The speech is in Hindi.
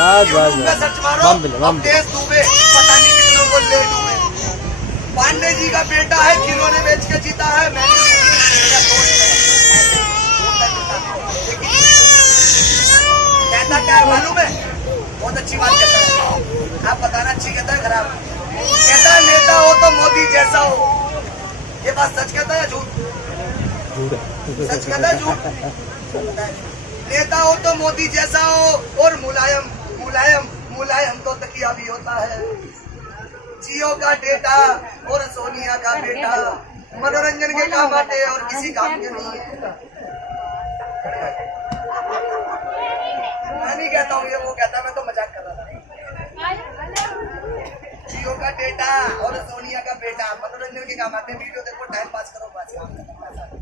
सर्च मारो, अब देश डूबे, पता नहीं कितनों को ले डूबे। पांडे जी का बेटा है, खिलौने बेच के जीता है। कहता क्या है मालूम है? बहुत अच्छी बात कहता है, आप बताना अच्छी कहता है खराब? कहता है नेता हो तो मोदी जैसा हो। ये बात सच कहता है झूठ? सच कहता है झूठ? नेता हो तो मोदी जैसा हो, और मुलायम मुलायम मुलायम तो तकिया भी होता है। जियो का डेटा और सोनिया का बेटा मनोरंजन के काम आते हैं और किसी काम के नहीं है। मैं नहीं कहता हूँ ये, वो कहता, मैं तो मजाक कर रहा था। जियो का डेटा और सोनिया का बेटा मनोरंजन के काम आते हैं। वीडियो देखो, टाइम पास करो, बस काम खत्म।